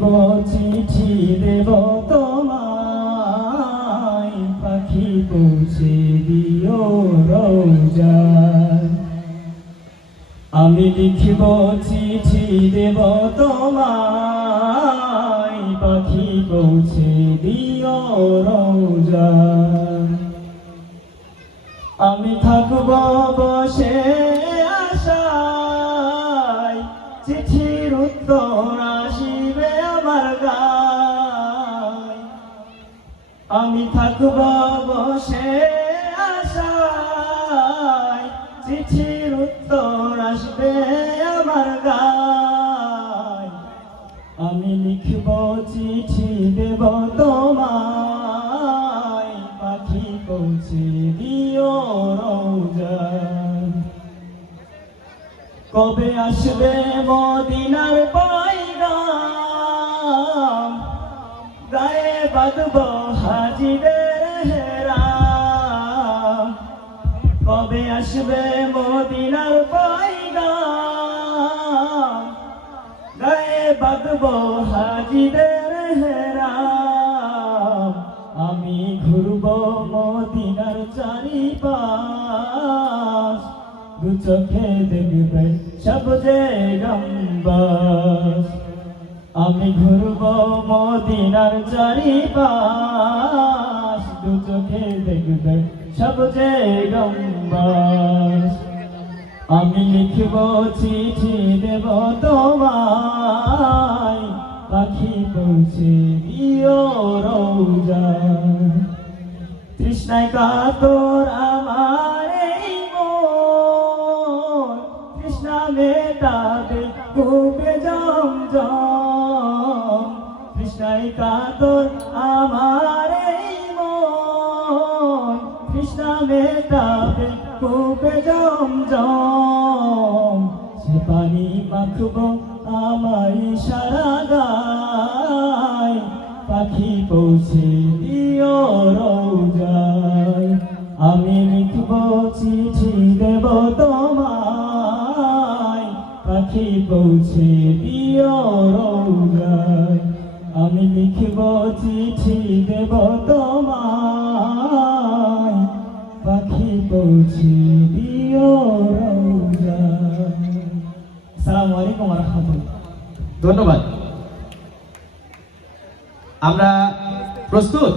লিখব চিঠি দেব তোমায়, পাখি পৌঁছে দিও রোজায়। আমি লিখব চিঠি দেব তোমায়, পাখি পৌঁছে দিও রোজায়। আমি থাকব বসে আশায়, চিঠির উত্তর আসিবে আমার গায়। আমি থাকব বসে আশায়, চিঠির উত্তর আসবে আমার গায়। আমি লিখব চিঠি দেব তোমায়, পাখি পৌঁছে দিও রোজায়। কবে আসবে মদিনার পয়গাম, গায়ে বাঁধব হাজিদের হেরাম। কবে আসবে মদিনার পয়গাম, গায়ে বাঁধব হাজিদের হেরাম। আমি ঘুরব মদিনার চারিপাশ, দু চোখে দেখবে সবজে গম্বুজ। আমি ঘুরব মদিনার চারিপাশ, দু চোখে দেখবে সবজে গম্বুজ। আমি লিখব চিঠি দেব তোমায়, পাখি পৌঁছে দিও রোজায়। তৃষ্ণায় কাতর আমার এই মন, তৃষ্ণা মেটাবে কূপে জমজম। তৃষ্ণায় কাতর আমার এই মন, তৃষ্ণা মেটাবে কূপে জমজম। সে পানি মাখব আমায় সারা গায়, পাখি পৌঁছে দিও রোজায়। আমি লিখব চিঠি দেব তোমায়, পাখি পৌঁছে দিও রোজায়। আমি লিখব চিঠি দেব তোমায়, পাখি পৌঁছে দিও রোজায়। আসসালামু আলাইকুম ওয়া রাহমাতুল্লাহ। ধন্যবাদ। আমরা প্রস্তুত।